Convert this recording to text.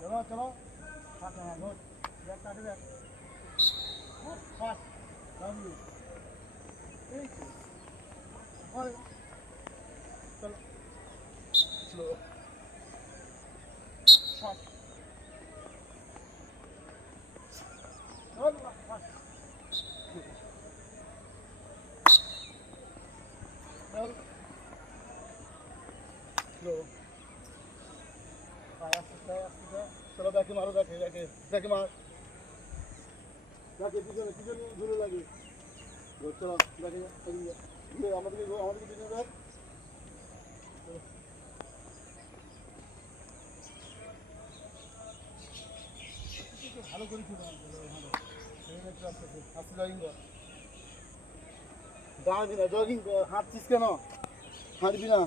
चलो चलो काटे देख फास्ट लव यू चलो स्लो फास्ट चलो फास्ट स्लो चलो बैके मारो बैके बैके बैके मार बैके पीछे पीछे घुरे लगे चलो बैके घुरे আমাদেরকে পিছনে দেখ ভালো করে কি আস্তে জগিং কর দাঁড়াবি না জগিং কর হাঁটছিস কেন হাঁটবি না